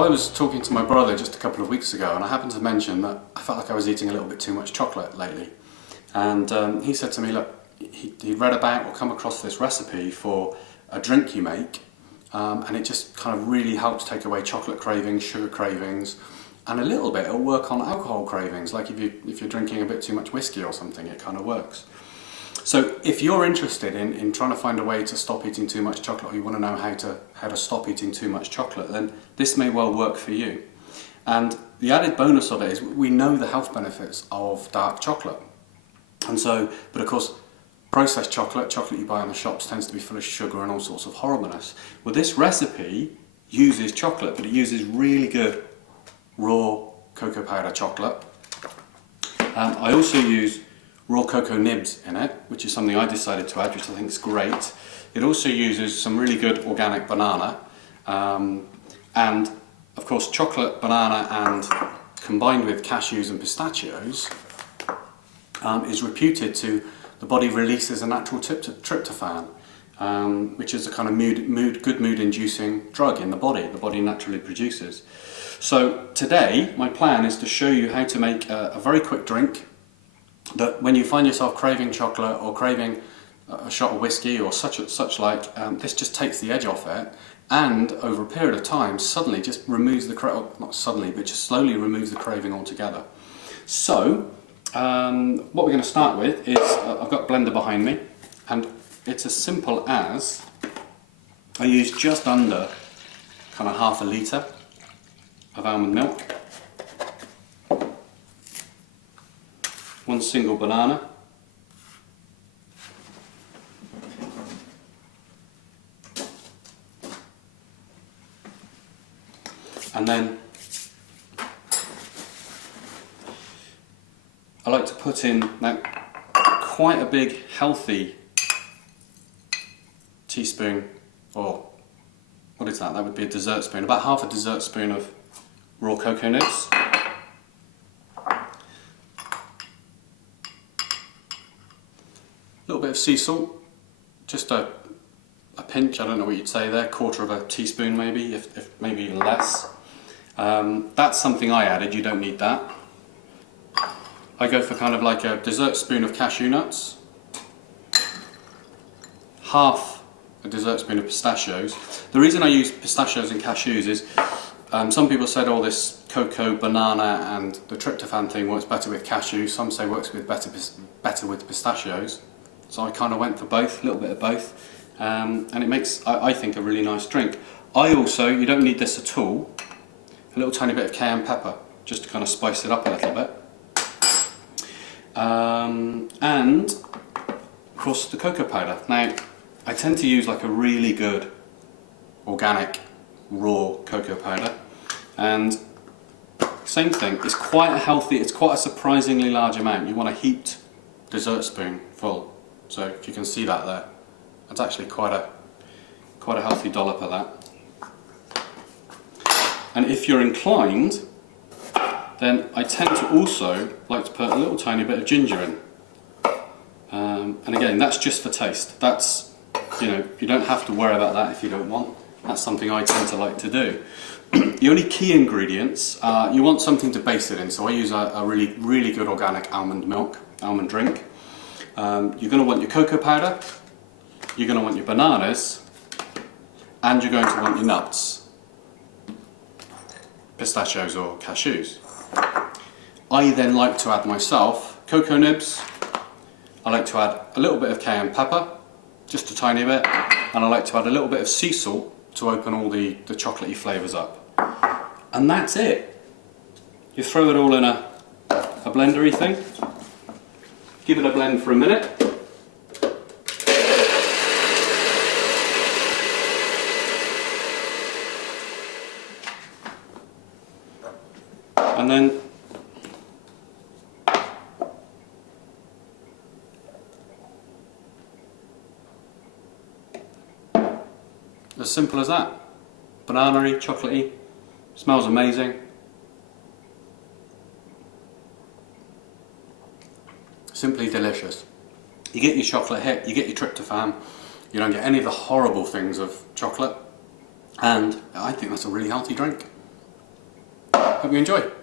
I was talking to my brother just a couple of weeks ago, and I happened to mention that I felt like I was eating a little bit too much chocolate lately. And he said to me, look, he'd read about or come across this recipe for a drink you make, and it just kind of really helps take away chocolate cravings, sugar cravings, and a little bit it'll work on alcohol cravings, like if you're drinking a bit too much whiskey or something, it kind of works. So if you're interested in trying to find a way to stop eating too much chocolate, or you want to know how to stop eating too much chocolate, then this may well work for you. And the added bonus of it is we know the health benefits of dark chocolate. And so, but of course, processed chocolate you buy in the shops, tends to be full of sugar and all sorts of horribleness. Well, this recipe uses chocolate, but it uses really good raw cocoa powder chocolate. I also use raw cocoa nibs in it, which is something I decided to add, which I think is great. It also uses some really good organic banana, and of course chocolate, banana, and combined with cashews and pistachios is reputed to, the body releases a natural tryptophan, which is a kind of good mood inducing drug in the body naturally produces. So today my plan is to show you how to make a very quick drink that when you find yourself craving chocolate or craving a shot of whiskey or such like, this just takes the edge off it, and over a period of time suddenly just removes the not suddenly, but just slowly removes the craving altogether. So what we're going to start with is, I've got a blender behind me, and it's as simple as I use just under kind of half a litre of almond milk, one single banana, and then I like to put in now quite a big healthy teaspoon, or what is that? That would be a dessert spoon, about half a dessert spoon of raw cocoa nibs. A little bit of sea salt, just a pinch, I don't know what you'd say there, quarter of a teaspoon maybe, if maybe even less. That's something I added, you don't need that. I go for kind of like a dessert spoon of cashew nuts, half a dessert spoon of pistachios. The reason I use pistachios and cashews is some people said, oh, this cocoa, banana and the tryptophan thing works better with cashews, some say works with better with pistachios. So I kind of went for both, a little bit of both, and it makes, I think, a really nice drink. I also, you don't need this at all, a little tiny bit of cayenne pepper, just to kind of spice it up a little bit. And of course the cocoa powder. Now I tend to use like a really good organic raw cocoa powder, and same thing, it's quite a healthy, it's quite a surprisingly large amount. You want a heaped dessert spoon full, so if you can see that there, that's actually quite a healthy dollop of that. And if you're inclined, then I tend to also like to put a little tiny bit of ginger in. And again, that's just for taste. That's, you don't have to worry about that if you don't want. That's something I tend to like to do. The only key ingredients, you want something to base it in. So I use a really good organic almond drink. You're going to want your cocoa powder, you're going to want your bananas, and you're going to want your nuts, pistachios or cashews. I then like to add myself cocoa nibs, I like to add a little bit of cayenne pepper, just a tiny bit, and I like to add a little bit of sea salt to open all the chocolatey flavours up. And that's it. You throw it all in a blendery thing, give it a blend for a minute, and then as simple as that. Banana-y, chocolatey, smells amazing. Simply delicious. You get your chocolate hit, you get your tryptophan, you don't get any of the horrible things of chocolate, and I think that's a really healthy drink. Hope you enjoy.